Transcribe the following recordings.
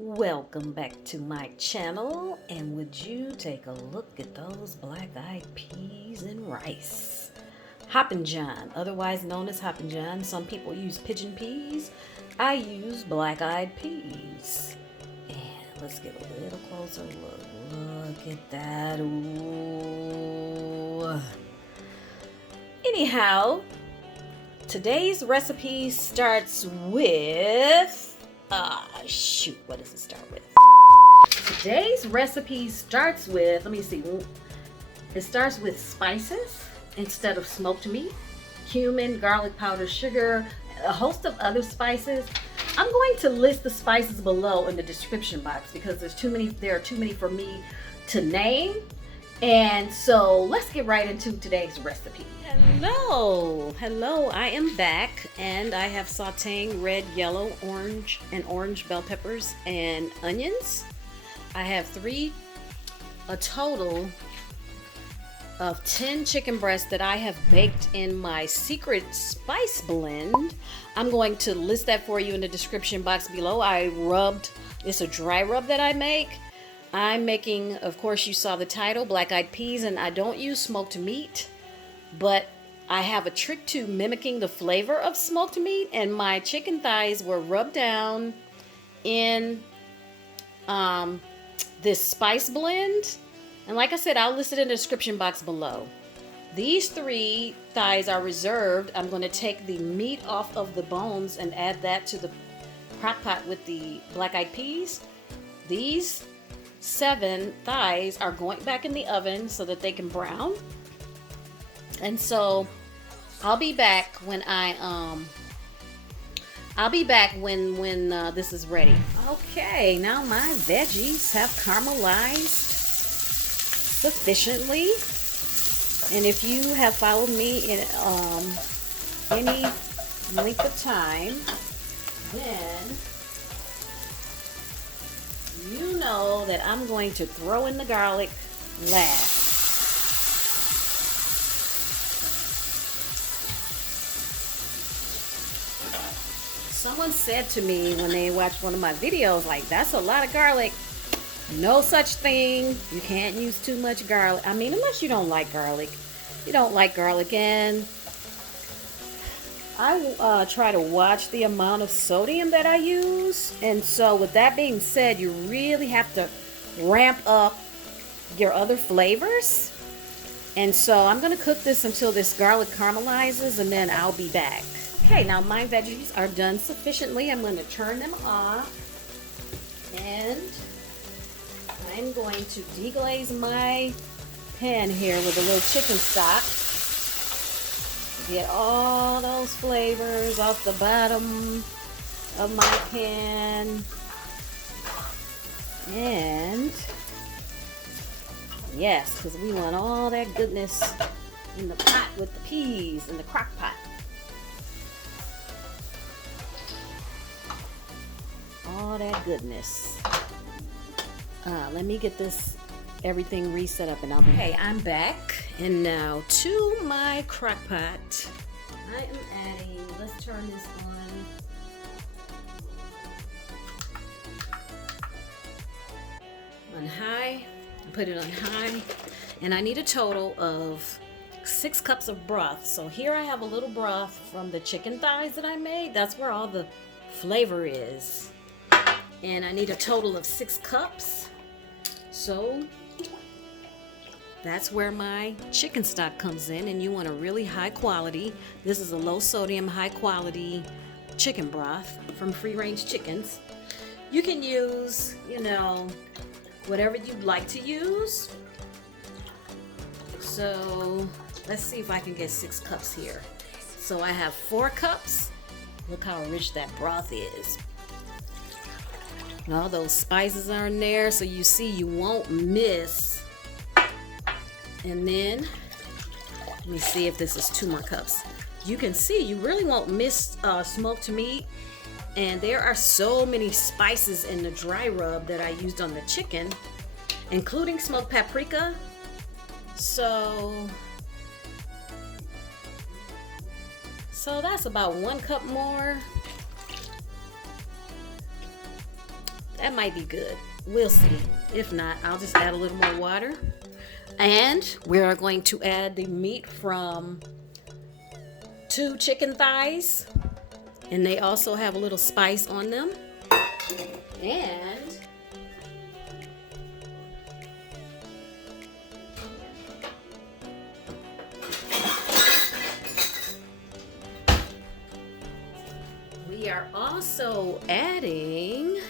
Welcome back to my channel, and would you take a look at those black-eyed peas and rice? Hoppin' John, otherwise known as Hoppin' John. Some people use pigeon peas. I use black-eyed peas. And let's get a little closer look. Look at that. Ooh. Anyhow, today's recipe starts with what does it start with? Today's recipe starts with, it starts with spices instead of smoked meat, cumin, garlic powder, sugar, a host of other spices. I'm going to list the spices below in the description box because there are too many for me to name. And so let's get right into today's recipe. Hello, I am back, and I have sauteing red, yellow, orange, and orange bell peppers and onions. I have a total of 10 chicken breasts that I have baked in my secret spice blend. I'm going to list that for you in the description box below. It's a dry rub that I make. I'm making, of course, you saw the title, black-eyed peas, and I don't use smoked meat, but I have a trick to mimicking the flavor of smoked meat, and my chicken thighs were rubbed down in this spice blend. And like I said, I'll list it in the description box below. These 3 thighs are reserved. I'm going to take the meat off of the bones and add that to the crock pot with the black-eyed peas. These 7 thighs are going back in the oven so that they can brown. And so I'll be back when this is ready. Okay, now my veggies have caramelized sufficiently. And if you have followed me in any length of time, then you know that I'm going to throw in the garlic last. Someone said to me when they watched one of my videos, like, that's a lot of garlic. No such thing. You can't use too much garlic. I mean, unless you don't like garlic. You don't like garlic, and I try to watch the amount of sodium that I use. And so with that being said, you really have to ramp up your other flavors. And so I'm going to cook this until this garlic caramelizes, and then I'll be back. Okay, now my veggies are done sufficiently. I'm going to turn them off, and I'm going to deglaze my pan here with a little chicken stock. Get all those flavors off the bottom of my pan. And yes, because we want all that goodness in the pot with the peas in the crock pot. All that goodness. Let me get everything reset up, and okay, I'm back, and now to my crock pot I am adding, let's turn this on high, put it on high, and I need a total of 6 cups of broth. So here I have a little broth from the chicken thighs that I made. That's where all the flavor is, and I need a total of 6 cups. So that's where my chicken stock comes in, and you want a really high quality. This is a low sodium, high quality chicken broth from free range chickens. You can use, whatever you'd like to use. So let's see if I can get 6 cups here. So I have 4 cups. Look how rich that broth is. And all those spices are in there, so you see you won't miss. And then, let me see if this is 2 more cups. You can see you really won't miss smoked meat. And there are so many spices in the dry rub that I used on the chicken, including smoked paprika. So that's about 1 cup more. That might be good. We'll see. If not, I'll just add a little more water. And we are going to add the meat from 2 chicken thighs. And they also have a little spice on them. And we are also added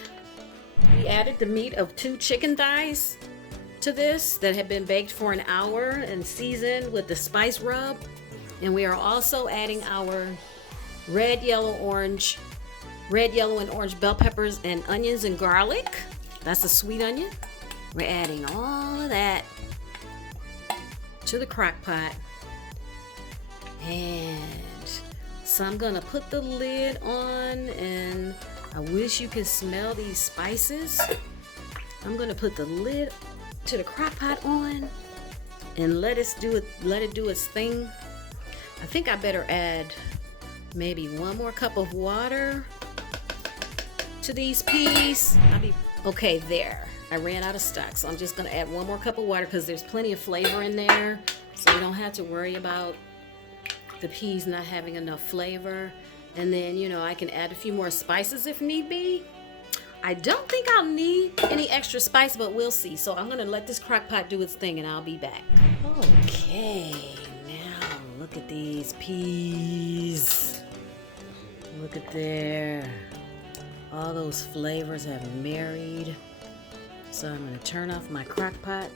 the meat of 2 chicken thighs to this that have been baked for an hour and seasoned with the spice rub. And we are also adding our red, yellow, and orange bell peppers and onions and garlic. That's a sweet onion. We're adding all of that to the crock pot. And so I'm gonna put the lid on, and I wish you could smell these spices. I'm gonna put the lid to the crock pot on and let it do its thing. I think I better add maybe 1 more cup of water to these peas. Okay, there. I ran out of stock, so I'm just gonna add 1 more cup of water because there's plenty of flavor in there, so we don't have to worry about the peas not having enough flavor. And then, you know, I can add a few more spices if need be. I don't think I'll need any extra spice, but we'll see. So I'm gonna let this crock pot do its thing and I'll be back. Okay, now look at these peas. Look at there. All those flavors have married. So I'm gonna turn off my crock pot.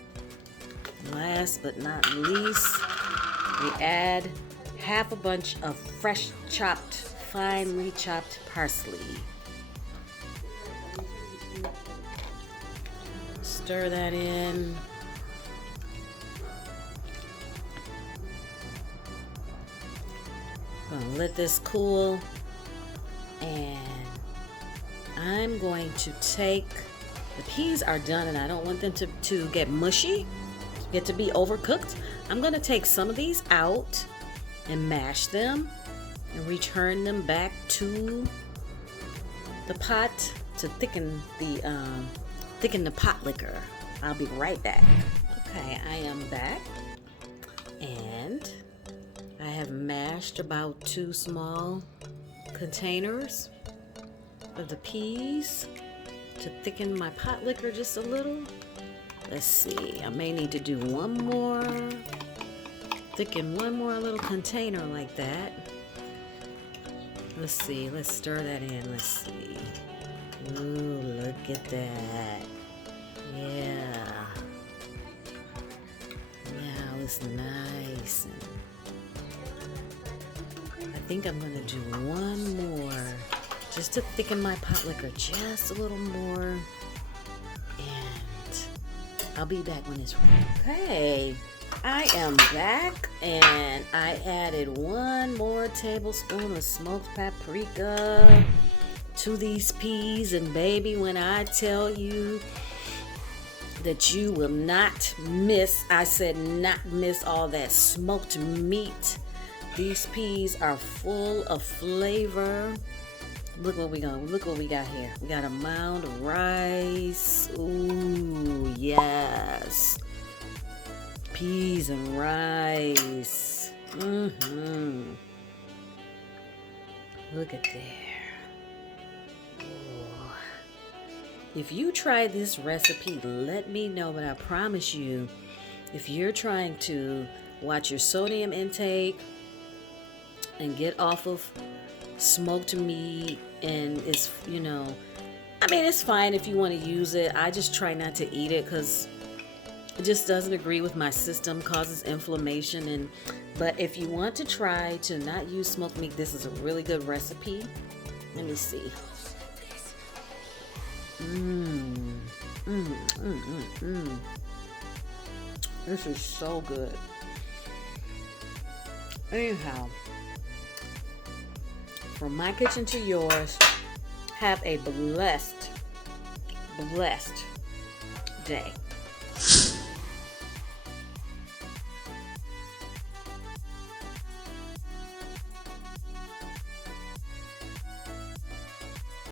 Last but not least, we add half a bunch of fresh chopped, finely chopped parsley. Stir that in. Gonna let this cool, and I'm going to take, the peas are done and I don't want them to get mushy, get to be overcooked. I'm gonna take some of these out and mash them and return them back to the pot to thicken the pot liquor. I'll be right back. Okay, I am back, and I have mashed about 2 small containers of the peas to thicken my pot liquor just a little. Let's see, I may need to do 1 more, thicken 1 more little container like that. Let's see, let's stir that in. Let's see. Ooh, look at that. Yeah. Yeah, it was nice. I think I'm gonna do 1 more just to thicken my pot liquor just a little more. And I'll be back when it's ready. Okay, I am back, and I added 1 more tablespoon of smoked paprika to these peas. And baby, when I tell you that you will not miss, I said not miss all that smoked meat. These peas are full of flavor. Look what we got here. We got a mound of rice. Ooh, yes. Peas and rice. Look at there. Ooh. If you try this recipe, let me know, but I promise you, if you're trying to watch your sodium intake and get off of smoked meat, and it's, you know, I mean, it's fine if you want to use it. I just try not to eat it because it just doesn't agree with my system, causes inflammation. But if you want to try to not use smoked meat, this is a really good recipe. Let me see. This is so good. Anyhow, from my kitchen to yours, have a blessed day.